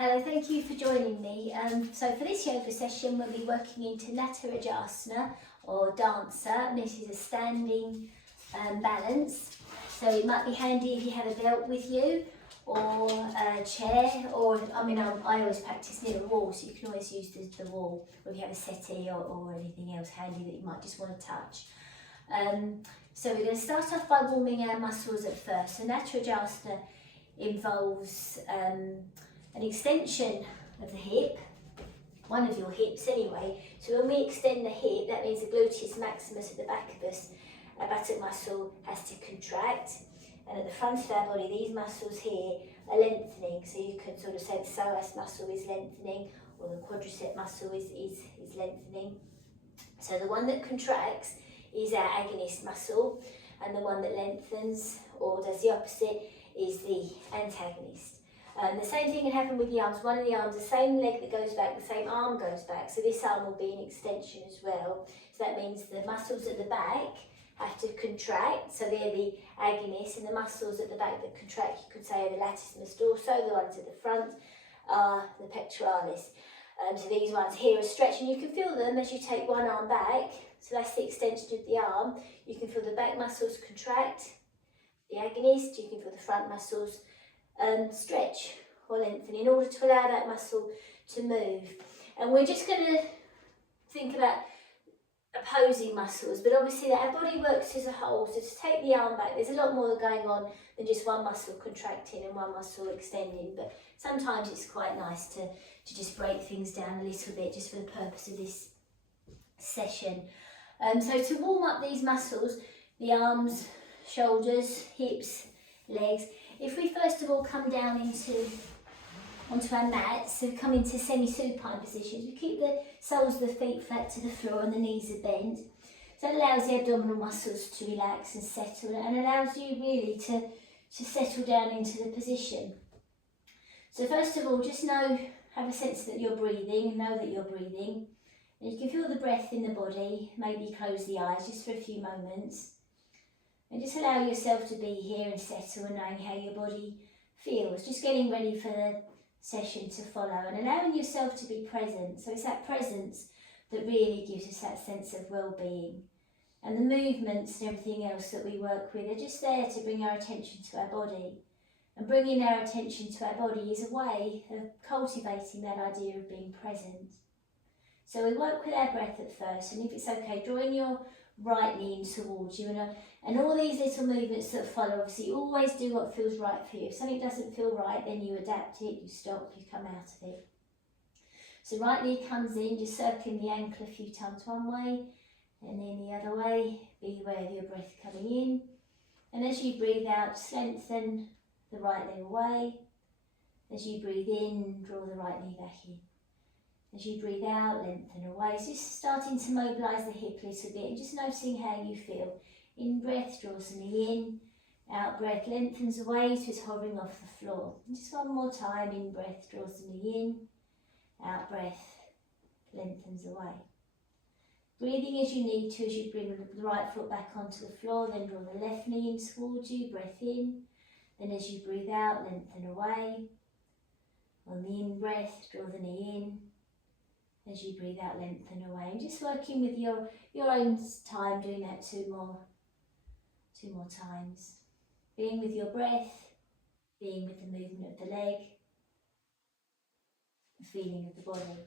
Hello, thank you for joining me. So for this yoga session, we'll be working into Natarajasana or Dancer, and this is a standing balance. So it might be handy if you have a belt with you, or a chair, or I always practice near a wall, so you can always use the wall, or if you have a settee or anything else handy that you might just want to touch. So we're going to start off by warming our muscles at first. So Natarajasana involves an extension of the hip, one of your hips anyway. So when we extend the hip, that means the gluteus maximus at the back of us, our buttock muscle has to contract, and at the front of our body, these muscles here are lengthening. So you can sort of say the psoas muscle is lengthening, or the quadricep muscle is lengthening. So the one that contracts is our agonist muscle, and the one that lengthens or does the opposite is the antagonist. The same thing can happen with the arms. One of the arms, the same leg that goes back, the same arm goes back. So this arm will be an extension as well. So that means the muscles at the back have to contract. So they're the agonists, and the muscles at the back that contract, you could say, are the latissimus dorso. The ones at the front are the pectoralis. So these ones here are stretching. You can feel them as you take one arm back. So that's the extension of the arm. You can feel the back muscles contract, the agonist. You can feel the front muscles stretch or lengthen in order to allow that muscle to move. And we're just going to think about opposing muscles, but obviously that our body works as a whole. So to take the arm back, there's a lot more going on than just one muscle contracting and one muscle extending, but sometimes it's quite nice to just break things down a little bit just for the purpose of this session. So to warm up these muscles, the arms, shoulders, hips, legs, if we first of all come down onto our mat, so come into semi-supine positions, we keep the soles of the feet flat to the floor and the knees are bent. So that allows the abdominal muscles to relax and settle, and allows you really to settle down into the position. So first of all, just have a sense that you're breathing, and know that you're breathing. And you can feel the breath in the body. Maybe close the eyes just for a few moments. And just allow yourself to be here and settle, and knowing how your body feels. Just getting ready for the session to follow, and allowing yourself to be present. So it's that presence that really gives us that sense of well-being. And the movements and everything else that we work with are just there to bring our attention to our body. And bringing our attention to our body is a way of cultivating that idea of being present. So we work with our breath at first, and if it's okay, drawing your right knee in towards you, and all these little movements that follow. Obviously, always do what feels right for you. If something doesn't feel right, then you adapt it, you stop, you come out of it. So right knee comes in, just circling the ankle a few times one way, and then the other way. Be aware of your breath coming in. And as you breathe out, just lengthen the right leg away. As you breathe in, draw the right knee back in. As you breathe out, lengthen away. So just starting to mobilise the hip a little bit, and just noticing how you feel. In breath, draws the knee in. Out breath, lengthens away, so it's hovering off the floor. And just one more time. In breath, draws the knee in. Out breath, lengthens away. Breathing as you need to, as you bring the right foot back onto the floor, then draw the left knee in towards you, breath in. Then as you breathe out, lengthen away. On the in breath, draw the knee in. As you breathe out, lengthen away. And just working with your own time, doing that two more times. Being with your breath, being with the movement of the leg, the feeling of the body.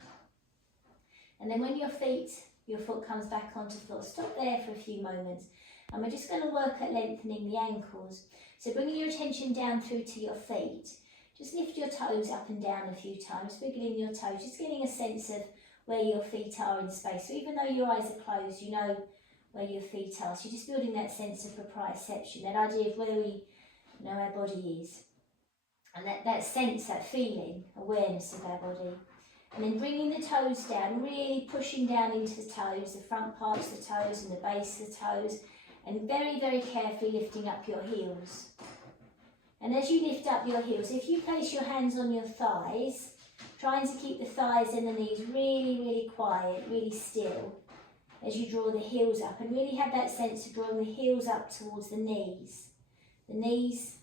And then when your foot comes back onto the floor, stop there for a few moments. And we're just going to work at lengthening the ankles. So bringing your attention down through to your feet. Just lift your toes up and down a few times, wiggling your toes, just getting a sense of where your feet are in space. So even though your eyes are closed, you know where your feet are. So you're just building that sense of proprioception, that idea of where we know our body is. And that sense, that feeling, awareness of our body. And then bringing the toes down, really pushing down into the toes, the front parts of the toes and the base of the toes, and very, very carefully lifting up your heels. And as you lift up your heels, if you place your hands on your thighs, trying to keep the thighs and the knees really, really quiet, really still, as you draw the heels up, and really have that sense of drawing the heels up towards the knees. The knees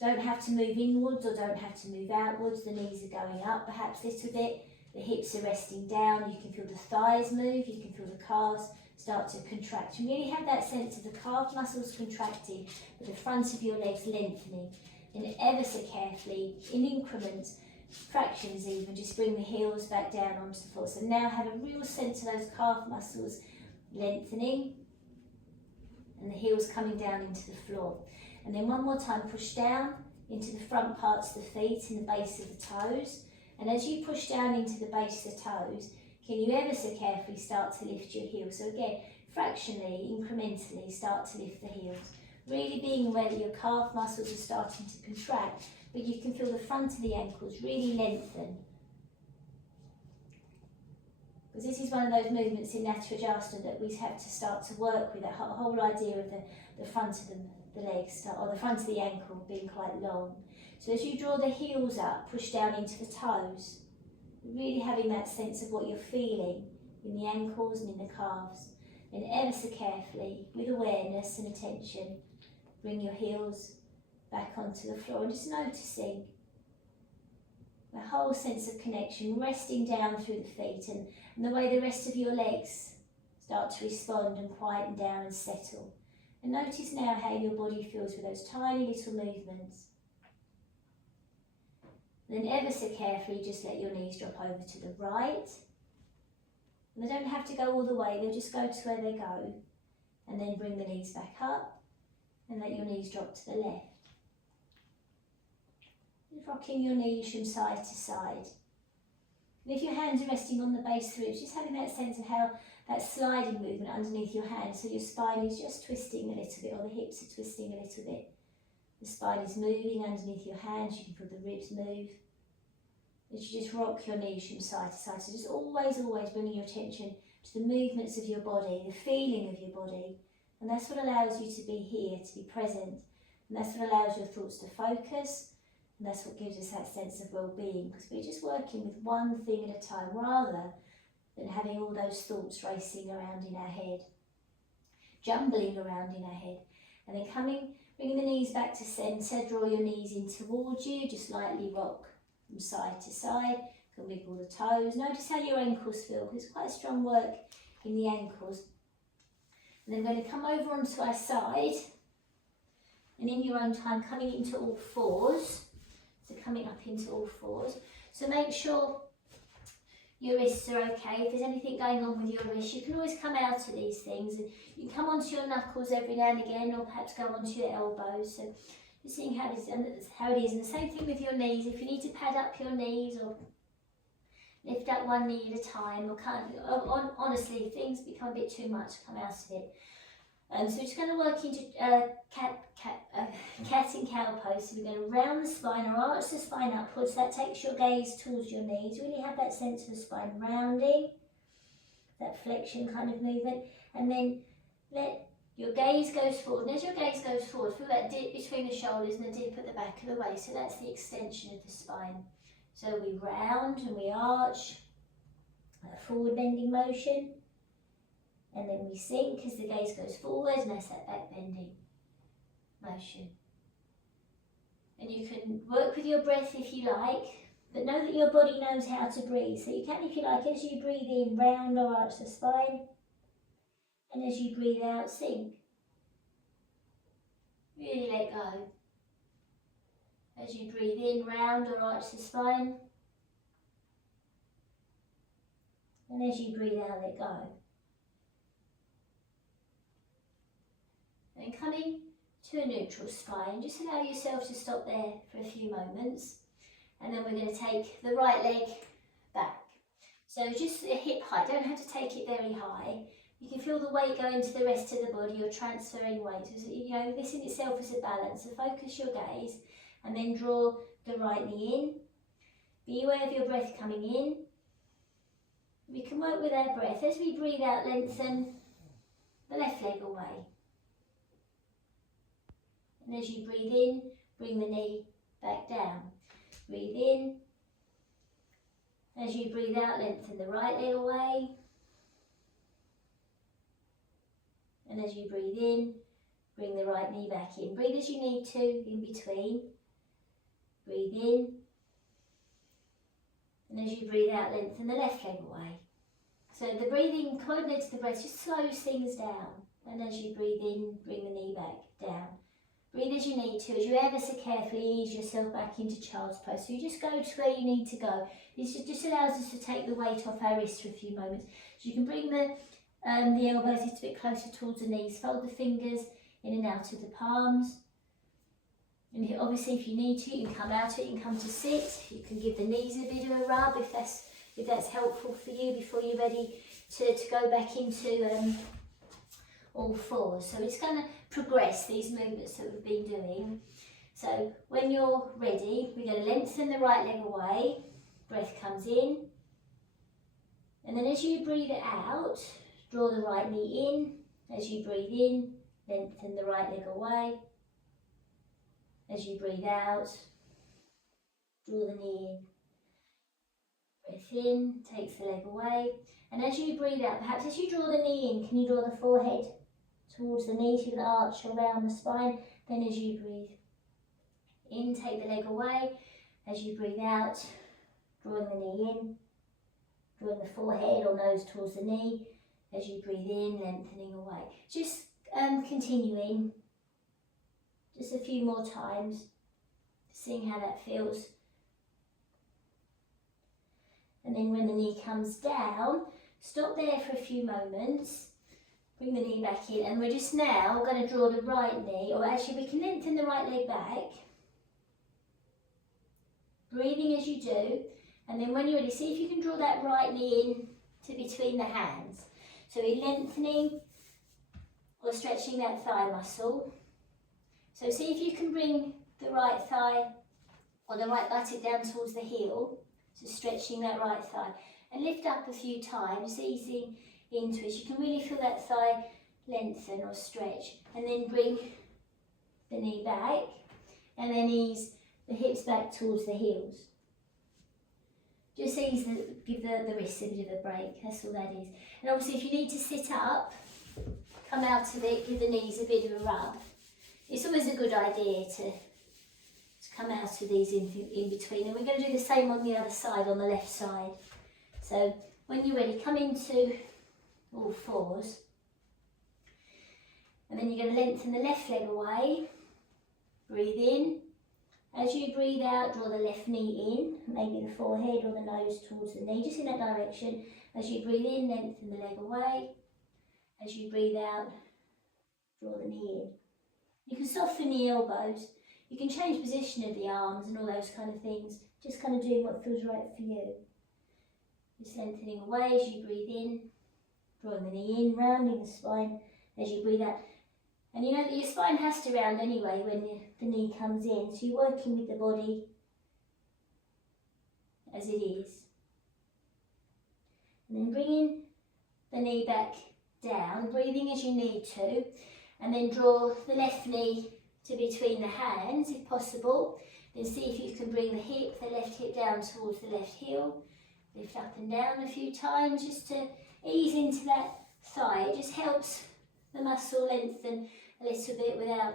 Don't have to move inwards or don't have to move outwards. The knees are going up perhaps a little bit. The hips are resting down. You can feel the thighs move. You can feel the calves start to contract. You really have that sense of the calf muscles contracting, but the front of your legs lengthening. And ever so carefully, in increments, fractions even, just bring the heels back down onto the floor. So now have a real sense of those calf muscles lengthening and the heels coming down into the floor. And then one more time, push down into the front parts of the feet and the base of the toes. And as you push down into the base of the toes, can you ever so carefully start to lift your heels? So again, fractionally, incrementally, start to lift the heels. Really being aware that your calf muscles are starting to contract, but you can feel the front of the ankles really lengthen. Because this is one of those movements in Natarajasana that we have to start to work with, that whole idea of the front of the legs, or the front of the ankle being quite long. So as you draw the heels up, push down into the toes, really having that sense of what you're feeling in the ankles and in the calves. And ever so carefully, with awareness and attention, bring your heels back onto the floor and just noticing the whole sense of connection, resting down through the feet and the way the rest of your legs start to respond and quieten down and settle. And notice now how your body feels with those tiny little movements. Then ever so carefully just let your knees drop over to the right. And they don't have to go all the way, they'll just go to where they go. And then bring the knees back up and let your knees drop to the left. Just rocking your knees from side to side. And if your hands are resting on the base of the ribs, just having that sense of how that sliding movement underneath your hands, so your spine is just twisting a little bit, or the hips are twisting a little bit. The spine is moving underneath your hands, you can feel the ribs move. As you just rock your knees from side to side. So just always bringing your attention to the movements of your body, the feeling of your body. And that's what allows you to be here, to be present. And that's what allows your thoughts to focus. And that's what gives us that sense of well-being. Because we're just working with one thing at a time, rather than having all those thoughts racing around in our head, jumbling around in our head. And then bringing the knees back to centre, draw your knees in towards you, just lightly rock from side to side, can wiggle the toes. Notice how your ankles feel, because it's quite strong work in the ankles. And then we're going to come over onto our side, and in your own time coming into all fours. So coming up into all fours. So make sure your wrists are okay. If there's anything going on with your wrists, you can always come out of these things. And you can come onto your knuckles every now and again, or perhaps go onto your elbows. So just seeing how it is. And the same thing with your knees. If you need to pad up your knees or lift up one knee at a time, or honestly, if things become a bit too much, come out of it. So we're just going to work into cat and cow pose. So we're going to round the spine or arch the spine upwards. That takes your gaze towards your knees. Really have that sense of the spine rounding, that flexion kind of movement. And then let your gaze goes forward. And as your gaze goes forward, feel that dip between the shoulders and the dip at the back of the waist. So that's the extension of the spine. So we round and we arch, a forward bending motion. And then we sink as the gaze goes forward, and that's that back bending motion. And you can work with your breath if you like, but know that your body knows how to breathe. So you can, if you like, as you breathe in, round or arch the spine, and as you breathe out, sink. Really let go. As you breathe in, round or arch the spine, and as you breathe out, let go. And coming to a neutral spine, just allow yourself to stop there for a few moments. And then we're going to take the right leg back. So just a hip height, don't have to take it very high. You can feel the weight going to the rest of the body, you're transferring weight. So, this in itself is a balance. So focus your gaze and then draw the right knee in. Be aware of your breath coming in. We can work with our breath. As we breathe out, lengthen the left leg away. And as you breathe in, bring the knee back down. Breathe in. As you breathe out, lengthen the right leg away. And as you breathe in, bring the right knee back in. Breathe as you need to in between. breathe in. And as you breathe out, lengthen the left leg away. So the breathing coordinated to the breath just slows things down. And as you breathe in, bring the knee back down. Breathe as you need to. As you ever so carefully ease yourself back into child's pose. So you just go to where you need to go. This just allows us to take the weight off our wrists for a few moments. So you can bring the elbows a little bit closer towards the knees. Fold the fingers in and out of the palms. And obviously if you need to, you can come out of it, you can come to sit. You can give the knees a bit of a rub if that's helpful for you before you're ready to go back into all fours. So it's going to progress these movements that we've been doing. So when you're ready, we're going to lengthen the right leg away. Breath comes in. And then as you breathe it out, draw the right knee in. As you breathe in, lengthen the right leg away. As you breathe out, draw the knee in. Breath in, takes the leg away. And as you breathe out, perhaps as you draw the knee in, can you draw the forehead towards the knee, so you can arch around the spine. Then as you breathe in, take the leg away. As you breathe out, drawing the knee in, drawing the forehead or nose towards the knee. As you breathe in, lengthening away. Just continuing. Just a few more times, seeing how that feels. And then when the knee comes down, stop there for a few moments. Bring the knee back in, and we're just now going to draw the right knee, or actually we can lengthen the right leg back. Breathing as you do, and then when you're ready, see if you can draw that right knee in to between the hands. So we're lengthening or stretching that thigh muscle. So see if you can bring the right thigh or the right buttock down towards the heel, so stretching that right thigh, and lift up a few times, easing into it. You can really feel that thigh lengthen or stretch, and then bring the knee back, and then ease the hips back towards the heels. Just ease, give the wrists a bit of a break, that's all that is. And obviously if you need to sit up, come out of it, give the knees a bit of a rub. It's always a good idea to come out of these in between, and we're going to do the same on the other side, on the left side. So when you're ready, come into all fours, and then you're going to lengthen the left leg away. Breathe in. As you breathe out, draw the left knee in, maybe the forehead or the nose towards the knee, just in that direction. As you breathe in, lengthen the leg away. As you breathe out, draw the knee in. You can soften the elbows, you can change position of the arms and all those kind of things, just kind of doing what feels right for you. Just lengthening away as you breathe in, drawing the knee in, rounding the spine as you breathe out. And you know that your spine has to round anyway when the knee comes in, so you're working with the body as it is. And then bringing the knee back down, breathing as you need to, and then draw the left knee to between the hands if possible. Then see if you can bring the left hip down towards the left heel. Lift up and down a few times just to ease into that thigh. It just helps the muscle lengthen a little bit without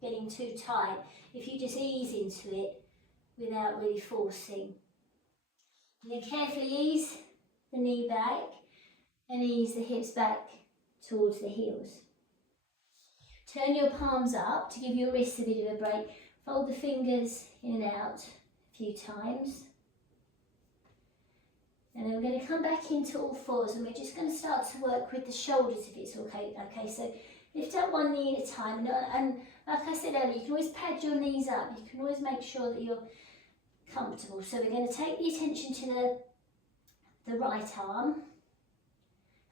getting too tight. If you just ease into it without really forcing. And then carefully ease the knee back and ease the hips back towards the heels. Turn your palms up to give your wrists a bit of a break. Fold the fingers in and out a few times. And then we're going to come back into all fours, and we're just going to start to work with the shoulders if it's okay. Okay, so lift up one knee at a time. And like I said earlier, you can always pad your knees up. You can always make sure that you're comfortable. So we're going to take the attention to the right arm.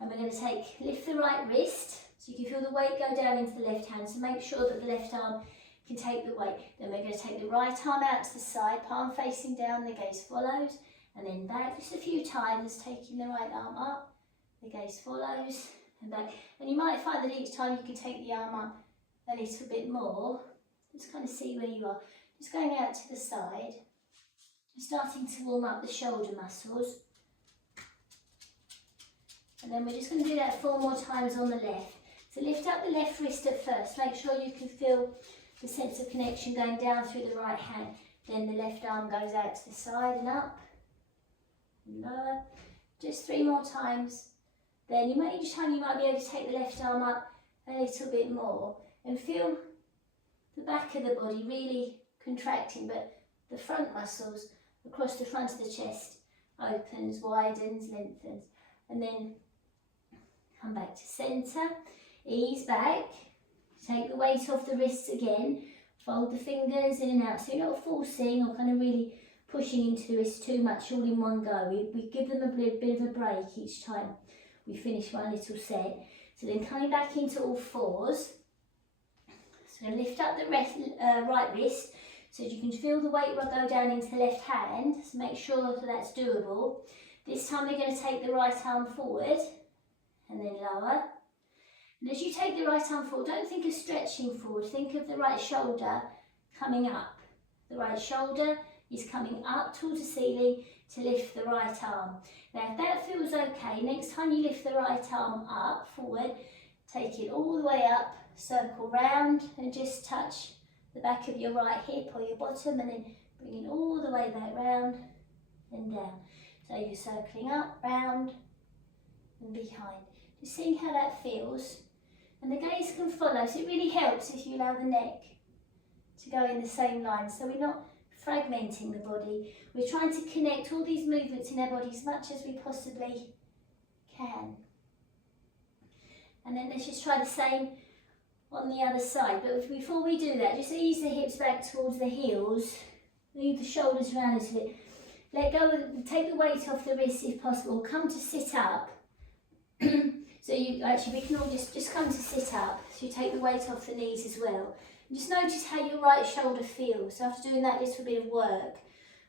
And we're going to lift the right wrist. So you can feel the weight go down into the left hand, so make sure that the left arm can take the weight. Then we're going to take the right arm out to the side, palm facing down, the gaze follows, and then back just a few times, taking the right arm up, the gaze follows, and back. And you might find that each time you can take the arm up a little bit more, just kind of see where you are. Just going out to the side, starting to warm up the shoulder muscles. And then we're just going to do that 4 more times on the left. So lift up the left wrist at first. Make sure you can feel the sense of connection going down through the right hand. Then the left arm goes out to the side and up and lower. Just 3 more times. Then each time you might be able to take the left arm up a little bit more and feel the back of the body really contracting, but the front muscles across the front of the chest opens, widens, lengthens. And then come back to centre, ease back, take the weight off the wrists again, fold the fingers in and out, so you're not forcing or kind of really pushing into the wrists too much all in one go. We give them a bit of a break each time we finish one little set. So then coming back into all fours, so lift up the right wrist so that you can feel the weight go down into the left hand, so make sure that that's doable. This time we're going to take the right arm forward and then lower. And as you take the right arm forward, don't think of stretching forward, think of the right shoulder coming up. The right shoulder is coming up towards the ceiling to lift the right arm. Now if that feels okay, next time you lift the right arm up, forward, take it all the way up, circle round and just touch the back of your right hip or your bottom, and then bring it all the way back round and down. So you're circling up, round and behind. Just seeing how that feels. And the gaze can follow, so it really helps if you allow the neck to go in the same line. So we're not fragmenting the body. We're trying to connect all these movements in our body as much as we possibly can. And then let's just try the same on the other side. But before we do that, just ease the hips back towards the heels. Move the shoulders around a little bit. Let go, take the weight off the wrists if possible. Come to sit up. So we can all just come to sit up. So you take the weight off the knees as well. And just notice how your right shoulder feels. So after doing that little bit of work,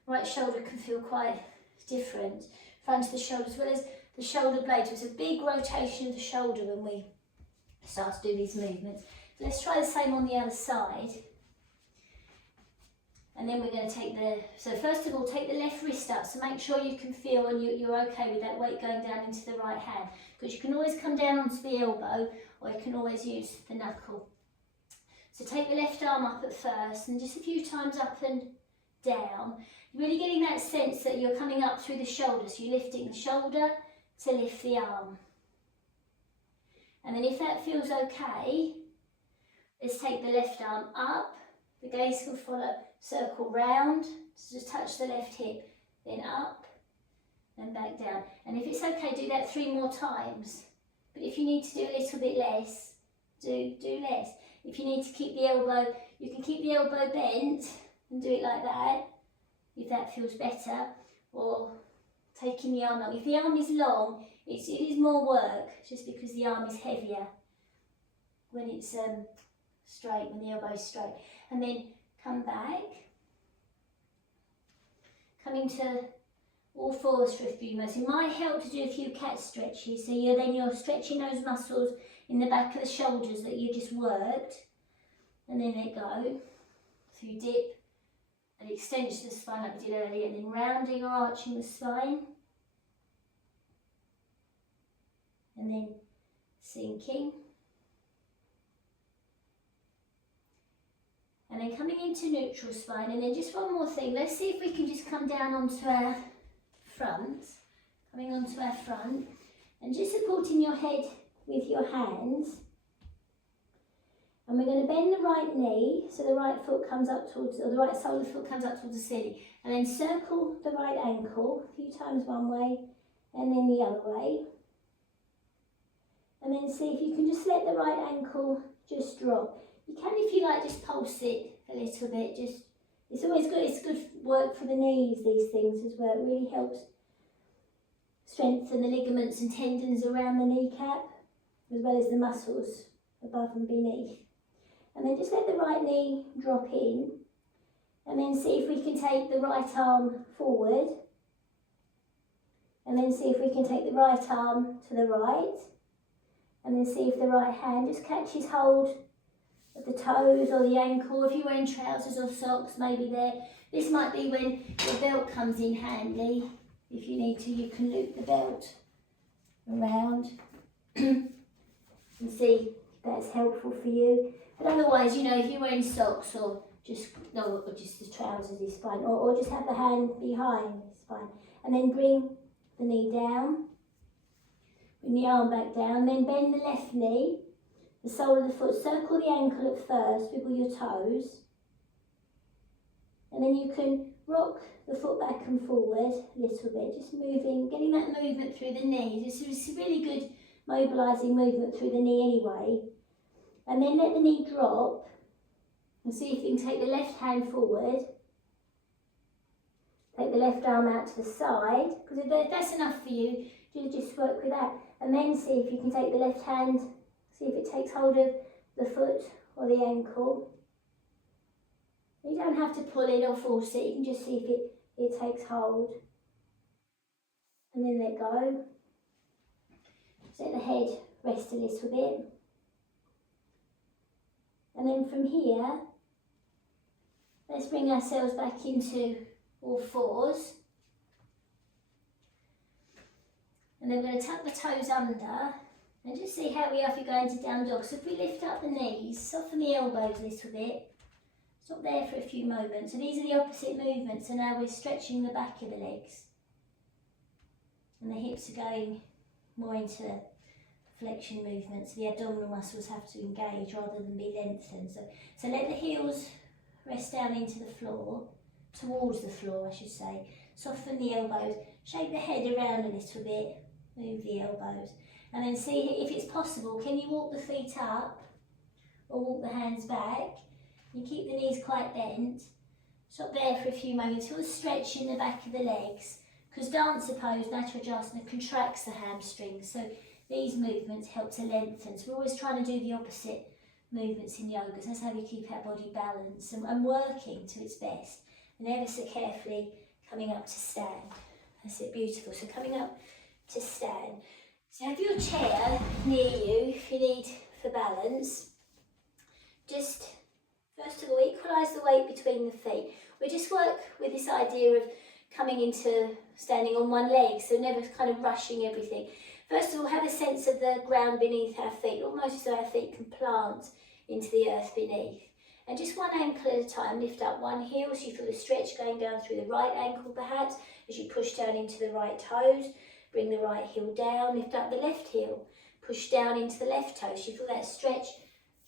right shoulder can feel quite different. Front of the shoulder as well as the shoulder blades. There's a big rotation of the shoulder when we start to do these movements. So let's try the same on the other side. And then we're going to take so first of all, take the left wrist up. So make sure you can feel and you're okay with that weight going down into the right hand. Because you can always come down onto the elbow, or you can always use the knuckle. So take the left arm up at first, and just a few times up and down. You're really getting that sense that you're coming up through the shoulder. So you're lifting the shoulder to lift the arm. And then if that feels okay, let's take the left arm up. The gaze can follow, circle round, so just touch the left hip, then up and back down. And if it's okay, do that 3 more times. But if you need to do a little bit less, do less. If you need to keep the elbow, you can keep the elbow bent and do it like that, if that feels better, or taking the arm long. If the arm is long, it is more work, just because the arm is heavier when it's straight, when the elbow is straight. And then come back, coming to all fours for a few moments. It might help to do a few cat stretches, so you're stretching those muscles in the back of the shoulders that you just worked, and then let go. So you dip and extension of the spine like we did earlier, and then rounding or arching the spine, and then sinking. And then coming into neutral spine, and then just one more thing. Let's see if we can just come down onto our front, coming onto our front, and just supporting your head with your hands. And we're going to bend the right knee, so the right foot comes up towards, or the right sole of the foot comes up towards the ceiling. And then circle the right ankle a few times one way, and then the other way. And then see if you can just let the right ankle just drop. You can, if you like, just pulse it a little bit. It's always good. It's good work for the knees, these things as well. It really helps strengthen the ligaments and tendons around the kneecap, as well as the muscles above and beneath. And then just let the right knee drop in. And then see if we can take the right arm forward. And then see if we can take the right arm to the right. And then see if the right hand just catches hold of the toes or the ankle. If you're wearing trousers or socks, maybe there. This might be when your belt comes in handy. If you need to, you can loop the belt around and see if that's helpful for you. But otherwise, if you're wearing socks or or just the trousers is fine, or just have the hand behind, it's fine. And then bring the knee down, bring the arm back down, then bend the left knee, the sole of the foot, circle the ankle at first, wiggle your toes, and then you can rock the foot back and forward a little bit, just moving, getting that movement through the knee. It's a really good mobilising movement through the knee anyway. And then let the knee drop, and see if you can take the left hand forward, take the left arm out to the side, because if that's enough for you, just work with that. And then see if you can take the left hand, see if it takes hold of the foot or the ankle. You don't have to pull it or force it, you can just see if it takes hold. And then let go. Just let the head rest a little bit. And then from here, let's bring ourselves back into all fours. And then we're going to tuck the toes under and just see how we are if we go into down dog. So if we lift up the knees, soften the elbows a little bit. Stop there for a few moments. So these are the opposite movements. So now we're stretching the back of the legs. And the hips are going more into flexion movements. So the abdominal muscles have to engage rather than be lengthened. So let the heels rest down into the floor, towards the floor I should say. Soften the elbows, shake the head around a little bit, move the elbows. And then see if it's possible, can you walk the feet up or walk the hands back? You keep the knees quite bent. Stop there for a few moments. Feel stretch in the back of the legs, because dancer pose, Natarajasana, contracts the hamstrings. So these movements help to lengthen. So we're always trying to do the opposite movements in yoga. So that's how we keep our body balanced and working to its best. And ever so carefully coming up to stand. That's it, beautiful. So coming up to stand. So have your chair near you if you need for balance. Just first of all, equalise the weight between the feet. We just work with this idea of coming into standing on one leg, so never kind of rushing everything. First of all, have a sense of the ground beneath our feet, almost as though our feet can plant into the earth beneath. And just one ankle at a time, lift up one heel so you feel the stretch going down through the right ankle perhaps, as you push down into the right toes. Bring the right heel down, lift up the left heel, push down into the left toe so you feel that stretch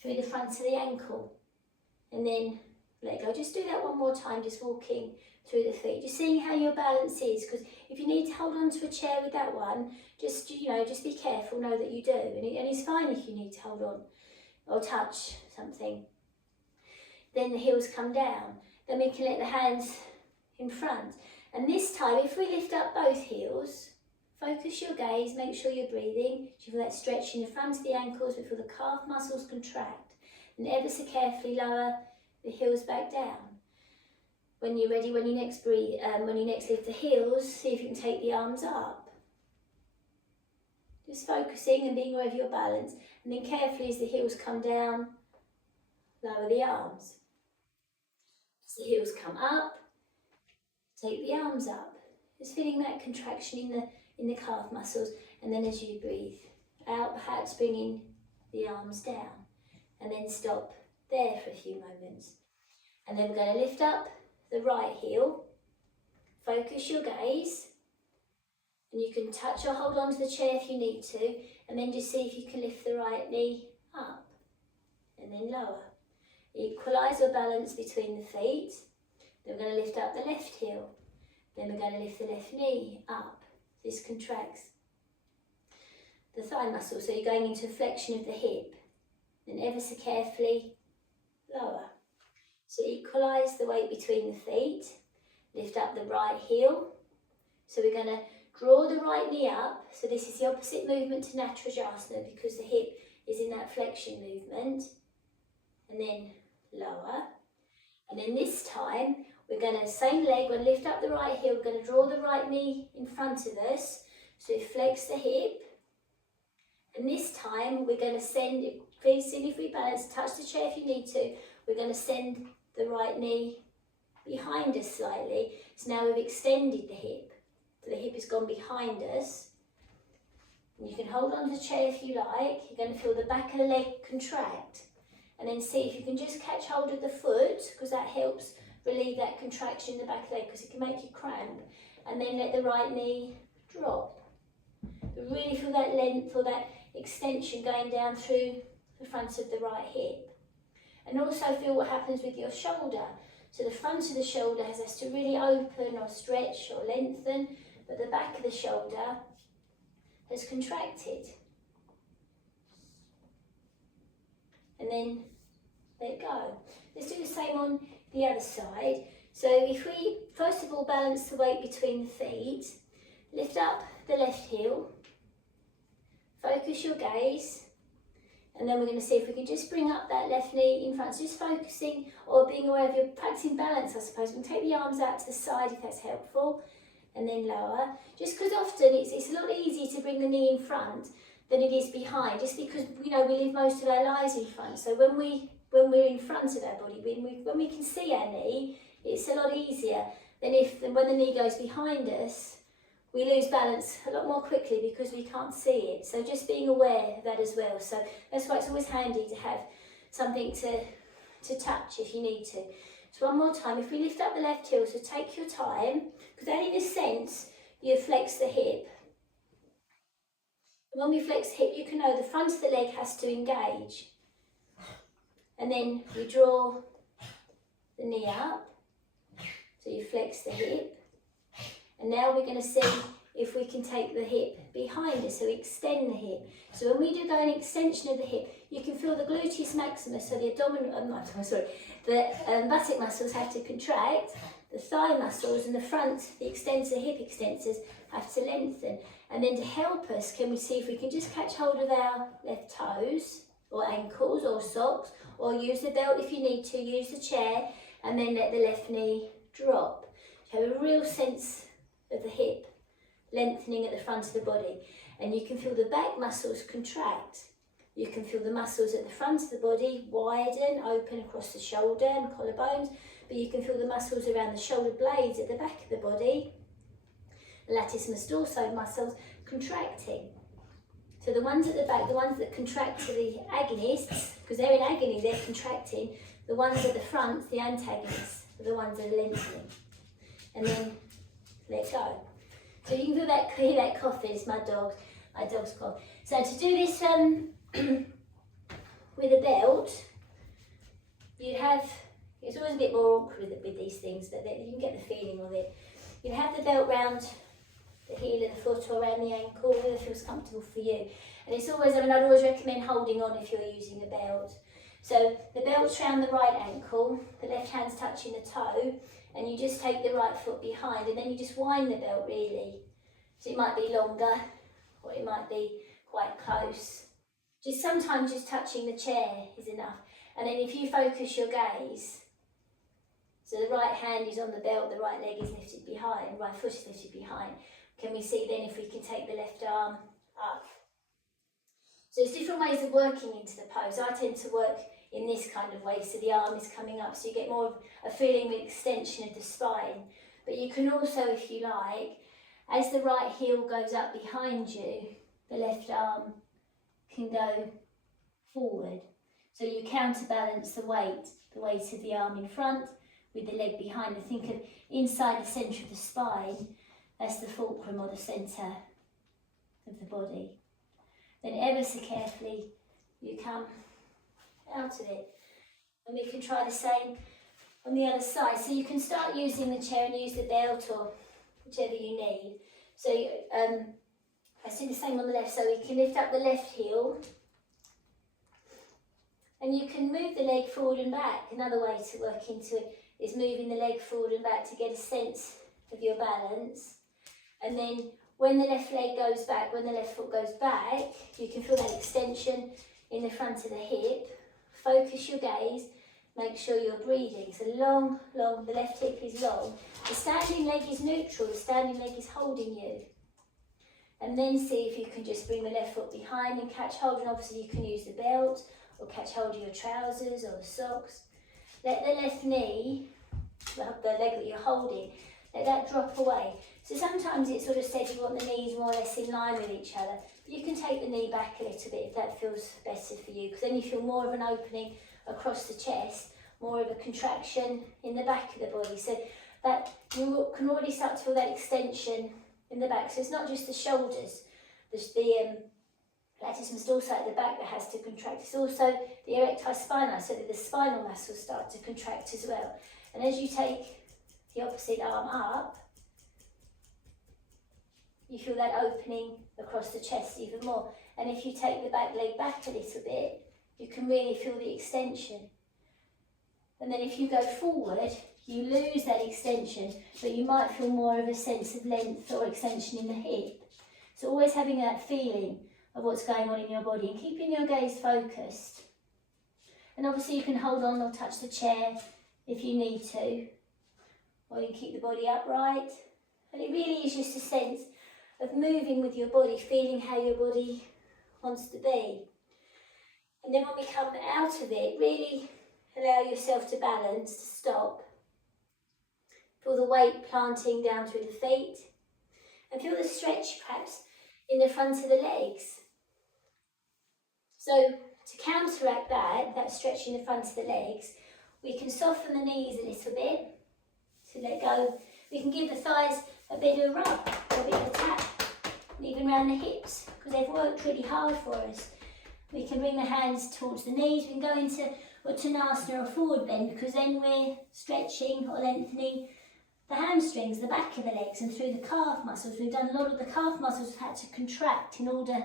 through the front of the ankle. And then let go. Just do that one more time, just walking through the feet, just seeing how your balance is, because if you need to hold on to a chair with that one, just be careful, know that you do, and it's fine if you need to hold on or touch something. Then the heels come down, then we can let the hands in front, and this time if we lift up both heels, focus your gaze, make sure you're breathing, you feel that stretch in the front of the ankles, we feel the calf muscles contract, and ever so carefully lower the heels back down. When you're ready, when you next breathe, when you next lift the heels, see if you can take the arms up. Just focusing and being aware of your balance, and then carefully as the heels come down, lower the arms. As the heels come up, take the arms up. Just feeling that contraction in the calf muscles, and then as you breathe out, perhaps bringing the arms down, and then stop there for a few moments. And then we're going to lift up the right heel, focus your gaze, and you can touch or hold on to the chair if you need to, and then just see if you can lift the right knee up and then lower. Equalise or balance between the feet. Then we're going to lift up the left heel, then we're going to lift the left knee up. This contracts the thigh muscle, so you're going into a flexion of the hip, then ever so carefully lower. So equalise the weight between the feet, lift up the right heel. So we're going to draw the right knee up, so this is the opposite movement to Natarajasana because the hip is in that flexion movement, and then lower. And then this time we're going to, same leg, we're going to lift up the right heel, we're going to draw the right knee in front of us, so flex the hip. And this time we're going to send, please see if we balance, touch the chair if you need to, we're going to send the right knee behind us slightly. So now we've extended the hip. So the hip has gone behind us. And you can hold on to the chair if you like. You're going to feel the back of the leg contract and then see if you can just catch hold of the foot, because that helps relieve that contraction in the back leg, because it can make you cramp, and then let the right knee drop. But really feel that length or that extension going down through the front of the right hip. And also feel what happens with your shoulder. So the front of the shoulder has to really open or stretch or lengthen, but the back of the shoulder has contracted. And then let go. Let's do the same on the other side. So if we first of all balance the weight between the feet, lift up the left heel, focus your gaze, and then we're going to see if we can just bring up that left knee in front, so just focusing or being aware of your practicing balance, I suppose. We can take the arms out to the side if that's helpful, and then lower. Just because often it's a lot easier to bring the knee in front than it is behind, just because, you know, we live most of our lives in front. So when we're in front of our body, when we can see our knee, it's a lot easier than when the knee goes behind us. We lose balance a lot more quickly because we can't see it. So just being aware of that as well. So that's why it's always handy to have something to touch if you need to. So one more time, if we lift up the left heel, so take your time, because then in a sense, you flex the hip. And when we flex the hip, you can know the front of the leg has to engage. And then we draw the knee up, so you flex the hip. And now we're going to see if we can take the hip behind us, so we extend the hip. So when we do go an extension of the hip, you can feel the gluteus maximus, so the the buttock muscles have to contract, the thigh muscles and the front, the extensor, hip extensors have to lengthen. And then to help us, can we see if we can just catch hold of our left toes or ankles or socks, or use the belt if you need to, use the chair, and then let the left knee drop. So have a real sense of the hip lengthening at the front of the body, and you can feel the back muscles contract. You can feel the muscles at the front of the body widen, open across the shoulder and collarbones, but you can feel the muscles around the shoulder blades at the back of the body, the latissimus dorsi muscles contracting. So the ones at the back, the ones that contract are the agonists, because they're in agony, they're contracting. The ones at the front, the antagonists, are the ones that are lengthening. And then let go. So you can feel that, hear that coughing, it's my dog's cough. So to do this with a belt, you'd have, it's always a bit more awkward with these things, but you can get the feeling of it. You'd have the belt round the heel of the foot or around the ankle, whatever feels comfortable for you. And it's always, I'd always recommend holding on if you're using a belt. So the belt's round the right ankle, the left hand's touching the toe, and you just take the right foot behind, and then you just wind the belt really. So it might be longer, or it might be quite close. Sometimes just touching the chair is enough. And then if you focus your gaze, so the right hand is on the belt, the right leg is lifted behind, right foot is lifted behind. Can we see then if we can take the left arm up? So there's different ways of working into the pose. I tend to work in this kind of way, so the arm is coming up, so you get more of a feeling with extension of the spine. But you can also, if you like, as the right heel goes up behind you, the left arm can go forward. So you counterbalance the weight of the arm in front with the leg behind. And think of inside the centre of the spine, that's the fulcrum or the centre of the body. Then ever so carefully you come out of it. And we can try the same on the other side. So you can start using the chair and use the belt or whichever you need. So let's do the same on the left. So we can lift up the left heel, and you can move the leg forward and back. Another way to work into it is moving the leg forward and back to get a sense of your balance. And then when the left leg goes back, when the left foot goes back, you can feel that extension in the front of the hip. Focus your gaze, make sure you're breathing. So long, the left hip is long. The standing leg is neutral, the standing leg is holding you. And then see if you can just bring the left foot behind and catch hold, and obviously you can use the belt or catch hold of your trousers or the socks. Let the left knee, the leg that you're holding, let that drop away. So sometimes it sort of says you want the knees more or less in line with each other. You can take the knee back a little bit if that feels better for you, because then you feel more of an opening across the chest, more of a contraction in the back of the body. So that you can already start to feel that extension in the back. So it's not just the shoulders, the latissimus dorsi at the back that has to contract. It's also the erector spinae, so that the spinal muscles start to contract as well. And as you take the opposite arm up, you feel that opening across the chest even more. And if you take the back leg back a little bit, you can really feel the extension. And then if you go forward, you lose that extension, but you might feel more of a sense of length or extension in the hip. So always having that feeling of what's going on in your body and keeping your gaze focused. And obviously you can hold on or touch the chair if you need to, or you can keep the body upright. And it really is just a sense of moving with your body, feeling how your body wants to be. And then when we come out of it, really allow yourself to balance, to stop. Feel the weight planting down through the feet, and feel the stretch perhaps in the front of the legs. So to counteract that stretch in the front of the legs, we can soften the knees a little bit to let go. We can give the thighs a bit of a rub, a bit of a tap, and even around the hips, because they've worked really hard for us. We can bring the hands towards the knees. We can go into Uttanasana or forward bend, because then we're stretching or lengthening the hamstrings, the back of the legs, and through the calf muscles. We've done a lot of the calf muscles have had to contract in order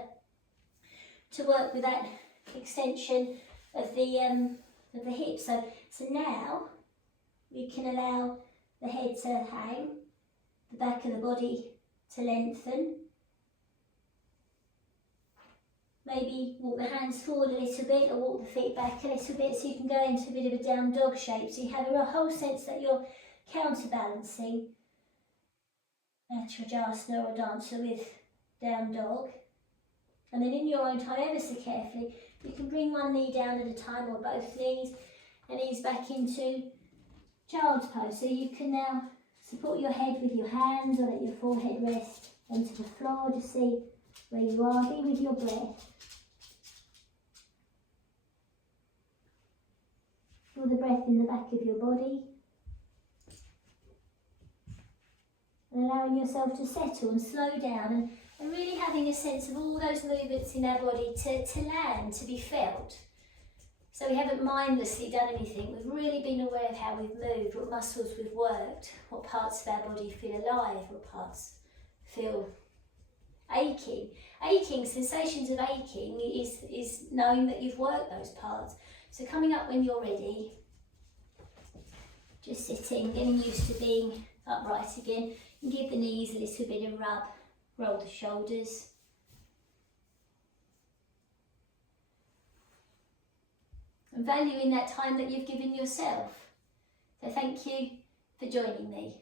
to work with that extension of the hips. So now we can allow the head to hang, the back of the body to lengthen. Maybe walk the hands forward a little bit or walk the feet back a little bit, so you can go into a bit of a down dog shape. So you have a whole sense that you're counterbalancing Uttara or dancer with down dog. And then in your own time, ever so carefully, you can bring one knee down at a time, or both knees, and ease back into child's pose. So you can now support your head with your hands, or let your forehead rest onto the floor. Just see where you are, be with your breath. Feel the breath in the back of your body. And allowing yourself to settle and slow down, and really having a sense of all those movements in our body to land, to be felt. So we haven't mindlessly done anything. We've really been aware of how we've moved, what muscles we've worked, what parts of our body feel alive, what parts feel aching. Aching, sensations of aching is knowing that you've worked those parts. So coming up when you're ready, just sitting, getting used to being upright again, and give the knees a little bit of rub, roll the shoulders. And valuing that time that you've given yourself. So thank you for joining me.